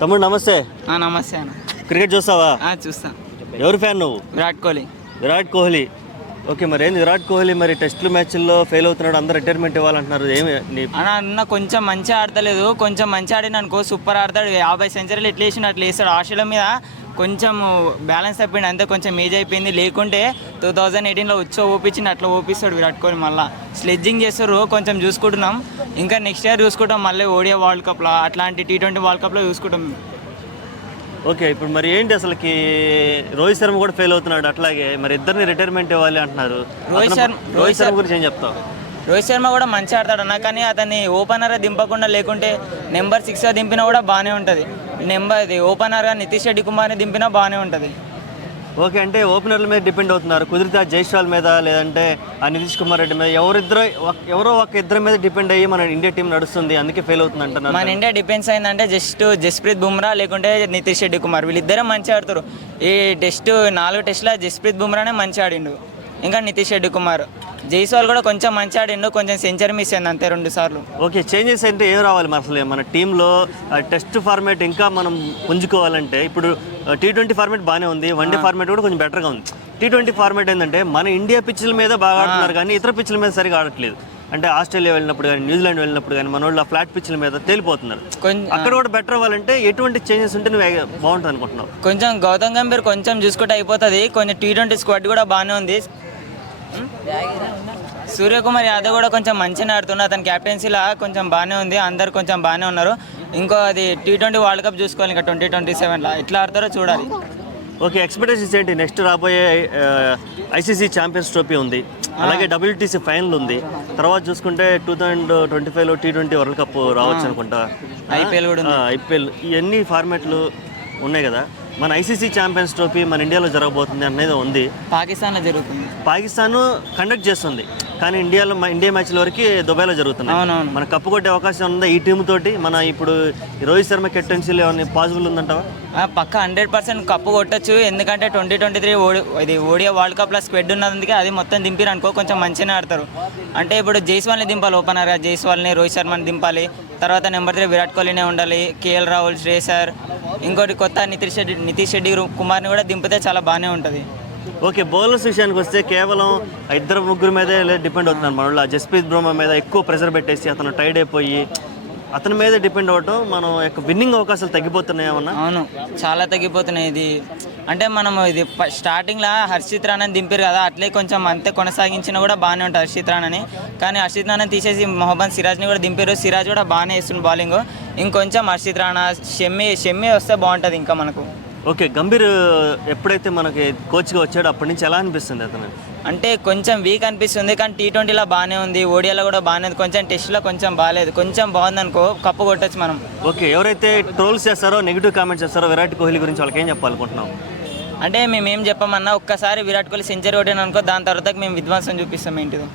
తమ్ముడు నమస్తే. నమస్తే అన్న. క్రికెట్ చూస్తావా? చూస్తా. ఎవరు ఫ్యాన్ నువ్వు? విరాట్ కోహ్లీ. విరాట్ కోహ్లీ. ఓకే, మరి ఏంది విరాట్ కోహ్లీ మరి టెస్టుల మ్యాచ్ల్లో ఫెయిల్ అవుతున్నాడు, అందరు రిటైర్మెంట్ ఇవ్వాలంటున్నారు. ఏమి అన్న కొంచెం మంచిగా ఆడతలేదు, కొంచెం మంచిగా ఆడిన అనుకో సూపర్ ఆడతాడు. 50 సెంచరీలు ఎట్లా వేసినా అట్లా వేస్తాడు. ఆస్ట్రేలియా మీద కొంచెం బ్యాలెన్స్ తప్పిండి, అంతే కొంచెం ఏజ్ అయిపోయింది. లేకుంటే 2018లో వచ్చో ఓపించింది, అట్లా ఓపిస్తాడు విరాట్ కోహ్లీ. మళ్ళీ స్లెడ్జింగ్ చేస్తారు, కొంచెం చూసుకుంటున్నాం. ఇంకా నెక్స్ట్ ఇయర్ చూసుకుంటాం, మళ్ళీ ఓడియా వరల్డ్ కప్లో అట్లాంటి T20 వరల్డ్ కప్లో చూసుకుంటాం. ఓకే, ఇప్పుడు మరి ఏంటి అసలుకి రోహిత్ శర్మ కూడా ఫెయిల్ అవుతున్నాడు, అట్లాగే మరి ఇద్దరిని రిటైర్మెంట్ ఇవ్వాలి అంటున్నారు. రోహిత్ శర్మ గురించి ఏం చెప్తావు? రోహిత్ శర్మ కూడా మంచిగా ఆడతాడు అన్న, కానీ అతన్ని ఓపెనర్గా దింపకుండా లేకుంటే నెంబర్ 6గా దింపినా కూడా బాగానే ఉంటుంది. ఓపెనర్గా నితీష్ రెడ్డి కుమార్ని దింపినా బాగానే ఉంటుంది. ఓకే, అంటే ఓపెనర్ల మీద డిపెండ్ అవుతున్నారు. కుదిరితే ఆ జైస్వాల్ మీద లేదంటే ఆ నితీష్ కుమార్ రెడ్డి మీద ఎవరో ఒక ఇద్దరి మీద డిపెండ్ అయ్యి మన ఇండియా టీం నడుస్తుంది, అందుకే ఫెయిల్ అవుతుంది అంటున్నారు. మన ఇండియా డిపెండ్స్ అయిందంటే జస్ప్రీత్ బుమ్రా లేకుంటే నితీష్ రెడ్డి కుమార్, వీళ్ళిద్దరే మంచిగా ఆడుతారు. ఈ 4 టెస్టుల జస్ప్రీత్ బుమ్రానే మంచిగా ఆడిండు, ఇంకా నితీష్ రెడ్డి కుమార్. జైస్వాల్ కూడా కొంచెం మంచిగా ఆడిండు, కొంచెం సెంచరీ మిస్ అయింది అంతే 2 సార్లు. ఓకే, చేంజెస్ అంటే ఏం రావాలి అసలు మన టీంలో? టెస్ట్ ఫార్మేట్ ఇంకా మనం పుంజుకోవాలంటే ఇప్పుడు T20 ఫార్మేట్ బాగానే ఉంది, వన్డే ఫార్మేట్ కూడా కొంచెం బెటర్గా ఉంది. T20 ఫార్మేట్ ఏంటంటే మన ఇండియా పిచ్ల మీద బాగా ఆడుతున్నారు, కానీ ఇతర పిచ్ల మీద సరిగా ఆడట్లేదు. అంటే ఆస్ట్రేలియా వెళ్ళినప్పుడు కానీ న్యూజిలాండ్ వెళ్ళినప్పుడు కానీ మన వాళ్ళు ఆ ఫ్లాట్ పిచ్ల మీద తేలిపోతున్నారు. అక్కడ కూడా బెటర్ అవ్వాలంటే ఎటువంటి చేంజెస్ ఉంటే నువ్వు బాగుంటుంది అనుకుంటున్నావు? కొంచెం గౌతమ్ గంభీర్ కొంచెం చూసుకుంటే అయిపోతుంది. కొంచెం T20 స్క్వాడ్ కూడా బాగానే ఉంది. సూర్యకుమార్ యాదవ్ కూడా కొంచెం మంచిగా ఆడుతున్నారు, అతని క్యాప్టెన్సీలా కొంచెం బాగానే ఉంది, అందరు కొంచెం బాగానే ఉన్నారు. ఇంకో అది T20 వరల్డ్ కప్ చూసుకోవాలి, ఇంకా 2027లో ఎట్లా ఆడతారో చూడాలి. ఓకే, ఎక్స్పెక్టేషన్స్ ఏంటి? నెక్స్ట్ రాబోయే ICC ఛాంపియన్స్ ట్రోఫీ ఉంది, అలాగే WTC ఫైనల్ ఉంది. తర్వాత చూసుకుంటే 2025లో T20 వరల్డ్ కప్ రావచ్చు అనుకుంటా. IPL కూడా ఉంది. IPL ఇవన్నీ ఫార్మాట్లు ఉన్నాయి కదా. మన ICC ఛాంపియన్స్ ట్రోఫీ మన ఇండియాలో జరగబోతుంది అనేది ఉంది. పాకిస్తాన్లో జరుగుతుంది. పాకిస్తాన్ కండక్ట్ చేస్తుంది, కానీ ఇండియా మ్యాచ్ల వరకు దుబాయ్లో జరుగుతుంది. మన కప్పు కొట్టే అవకాశం ఉందా ఈ టీం తోటి? మన ఇప్పుడు రోహిత్ శర్మ కెప్టెన్సీలో ఏమైనా పాసిబుల్ ఉందంటావా? పక్క 100% కప్పు కొట్టచ్చు, ఎందుకంటే 2023 ఓడియా వరల్డ్ కప్లో స్క్వాడ్ ఉన్నందుకే అది మొత్తం దింపిరు అనుకో కొంచెం మంచిగానే ఆడతారు. అంటే ఇప్పుడు జైస్వాల్ని దింపాలి, ఓపెనర్గా జైస్వాల్ని, రోహిత్ శర్మని దింపాలి. తర్వాత నెంబర్ 3 విరాట్ కోహ్లీనే ఉండాలి, KL రాహుల్, శ్రేయసర్, ఇంకోటి కొత్త నితీష్ రెడ్డి కుమార్ని కూడా దింపితే చాలా బాగానే ఉంటుంది. ఓకే, బౌలర్స్ విషయానికి వస్తే కేవలం 2-3 మీదే డిపెండ్ అవుతున్నారు మన వాళ్ళు. జస్ప్రీత్ బుమ్రా మీద ఎక్కువ ప్రెషర్ పెట్టేసి అతను టైడ్ అయిపోయి అతని మీద డిపెండ్ అవ్వటం, మనం యొక్క విన్నింగ్ అవకాశాలు తగ్గిపోతున్నాయి ఏమన్నా? అవును, చాలా తగ్గిపోతున్నాయి. ఇది అంటే మనం ఇది స్టార్టింగ్లో హర్షిత్ రాణాని దింపారు కదా, అట్లే కొంచెం అంతే కొనసాగించినా కూడా బాగానే ఉంటుంది హర్షిత్ రాణాని. కానీ హర్షిత్ రాణాని తీసేసి మొహమ్మద్ సిరాజ్ని కూడా దింపారు. సిరాజ్ కూడా బాగానే వేస్తుంది బౌలింగ్. ఇంకొంచెం హర్షిత్ రాణా, షమ్మి వస్తే బాగుంటుంది ఇంకా మనకు. ఓకే, గంభీర్ ఎప్పుడైతే మనకి కోచ్గా వచ్చాడో అప్పటి నుంచి ఎలా అనిపిస్తుంది అతను? అంటే కొంచెం వీక్ అనిపిస్తుంది, కానీ T20లో బాగానే ఉంది, ఓడియాలో కూడా బాగానే ఉంది. కొంచెం టెస్ట్లో కొంచెం బాగాలేదు, కొంచెం బాగుందనుకో కప్పు కొట్టచ్చు మనం. ఓకే, ఎవరైతే ట్రోల్స్ చేస్తారో, నెగిటివ్ కామెంట్స్ చేస్తారో విరాట్ కోహ్లీ గురించి వాళ్ళకి ఏం చెప్పాలనుకుంటున్నాం? అంటే మేమేం చెప్పమన్నా, ఒక్కసారి విరాట్ కోహ్లీ సెంచరీ కొట్టిన అనుకో, దాని తర్వాత మేము విధ్వంసం చూపిస్తాం ఏంటిదో.